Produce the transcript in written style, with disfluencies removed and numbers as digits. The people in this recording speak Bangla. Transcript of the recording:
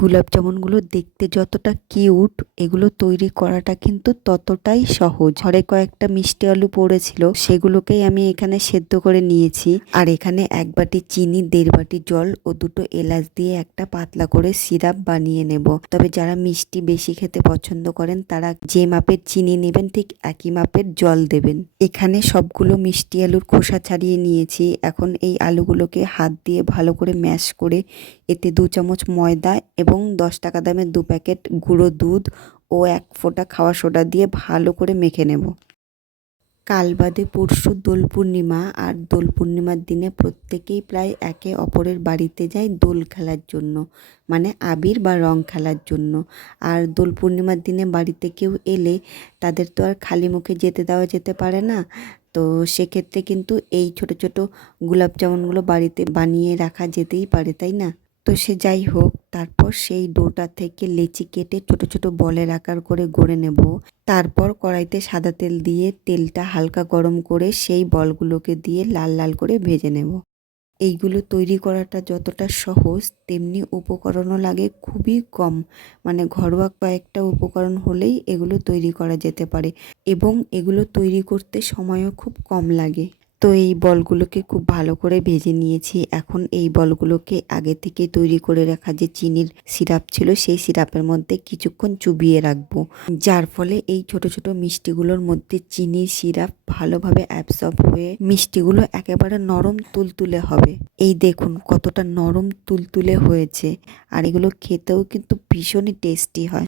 গোলাপ জামুনগুলো দেখতে যতটা কিউট, এগুলো তৈরি করাটা কিন্তু ততটাই সহজ। ঘরে কয়েকটা মিষ্টি আলু পড়েছিল, সেগুলোকেই আমি এখানে সেদ্ধ করে নিয়েছি। আর এখানে 1 বাটি চিনি, 1.5 বাটি জল ও 2টো এলাচ দিয়ে একটা পাতলা করে সিরাপ বানিয়ে নেব। তবে যারা মিষ্টি বেশি খেতে পছন্দ করেন তারা যে মাপের চিনি নেবেন ঠিক একই মাপের জল দেবেন। এখানে সবগুলো মিষ্টি আলুর খোসা ছাড়িয়ে নিয়েছি। এখন এই আলুগুলোকে হাত দিয়ে ভালো করে ম্যাশ করে এতে 2 চামচ ময়দা এবং 10 টাকা দামের 2 প্যাকেট গুঁড়ো দুধ ও 1 ফোঁটা খাওয়া সোডা দিয়ে ভালো করে মেখে নেব। কাল বাদে পরশু দোল পূর্ণিমা, আর দোল পূর্ণিমার দিনে প্রত্যেকেই প্রায় একে অপরের বাড়িতে যায় দোল খেলার জন্য, মানে আবির বা রং খেলার জন্য। আর দোল পূর্ণিমার দিনে বাড়িতে কেউ এলে তাদের তো আর খালি মুখে যেতে দেওয়া যেতে পারে না। তো সেক্ষেত্রে কিন্তু এই ছোট ছোট গোলাপ জামুনগুলো বাড়িতে বানিয়ে রাখা যেতেই পারে, তাই না? তো সে যাই হোক, তারপর সেই ডোটা থেকে লেচি কেটে ছোট ছোট বলের আকার করে গড়ে নেব। তারপর কড়াইতে সাদা তেল দিয়ে তেলটা হালকা গরম করে সেই বলগুলোকে দিয়ে লাল লাল করে ভেজে নেব। এইগুলো তৈরি করাটা যতটা সহজ, তেমনি উপকরণও লাগে খুবই কম। মানে ঘরোয়া কয়েকটা উপকরণ হলেই এগুলো তৈরি করা যেতে পারে, এবং এগুলো তৈরি করতে সময়ও খুব কম লাগে। তো এই বলগুলোকে খুব ভালো করে ভেজে নিয়েছি। এখন এই বলগুলোকে আগে থেকে তৈরি করে রাখা যে চিনির সিরাপ ছিল, সেই সিরাপের মধ্যে কিছুক্ষণ চুবিয়ে রাখবো, যার ফলে এই ছোট ছোট মিষ্টিগুলোর মধ্যে চিনির সিরাপ ভালোভাবে অ্যাবসর্ব হয়ে মিষ্টিগুলো একেবারে নরম তুলতুলে হবে। এই দেখুন কতটা নরম তুলতুলে হয়েছে, আর এগুলো খেতেও কিন্তু ভীষণই টেস্টি হয়।